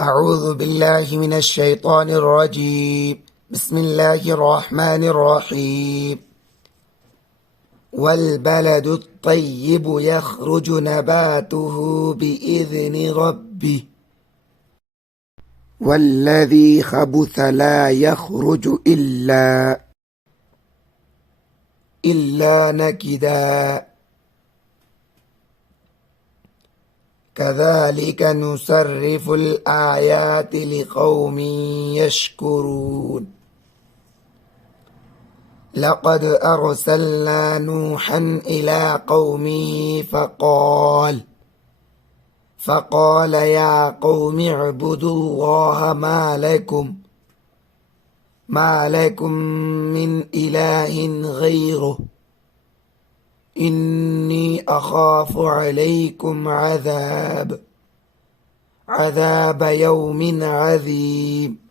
أعوذ بالله من الشيطان الرجيم. بسم الله الرحمن الرحيم. والبلد الطيب يخرج نباته بإذن ربه والذي خبث لا يخرج إلا نكدا كذلك نصرف الآيات لقوم يشكرون. لقد أرسلنا نوحا إلى قومه فقال يا قوم اعبدوا الله ما لكم من إله غيره إني أخاف عليكم عذاب يوم عظيم.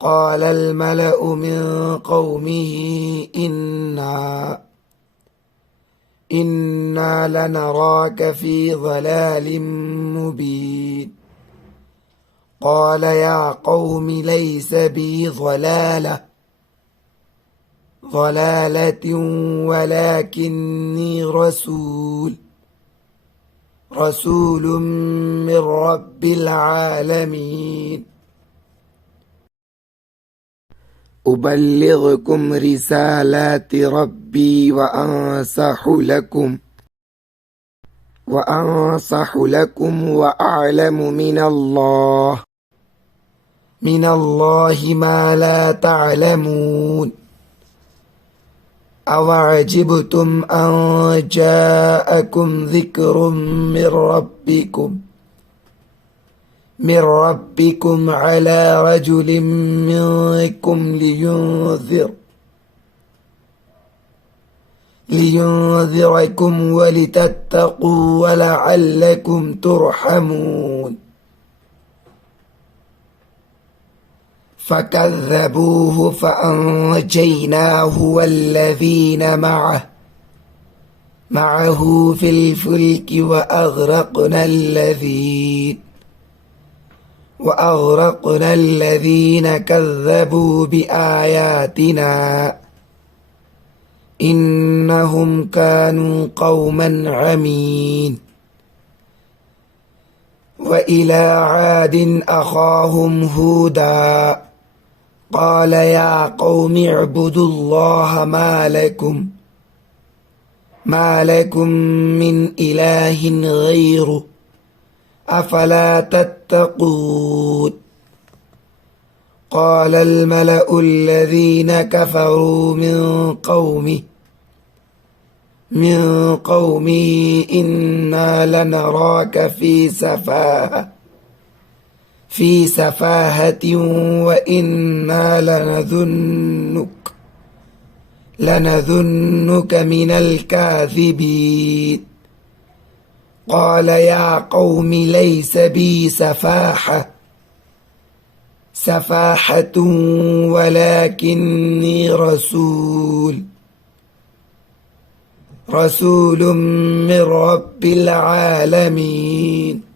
قال الملأ من قومه إنا لنراك في ضلال مبين. قال يا قوم ليس بي ضلالة ولكني رسول من رب العالمين. أبلغكم رسالات ربي وأنصح لكم وأعلم من الله ما لا تعلمون. أوعجبتم أن جاءكم ذكر من ربكم على رجل منكم لينذركم ولتتقوا ولعلكم ترحمون. فكذبوه فأنجيناه والذين معه في الفلك وأغرقنا الذين كذبوا بآياتنا إنهم كانوا قوما عمين. وإلى عاد أخاهم هودا قال يا قوم اعبدوا الله ما لكم من إله غيره أفلا تتقون. قال الملأ الذين كفروا من قومه إنا لنراك في سفاهة وإنا لنظنك من الكاذبين. قال يا قوم ليس بي سفاحة ولكني رسول من رب العالمين.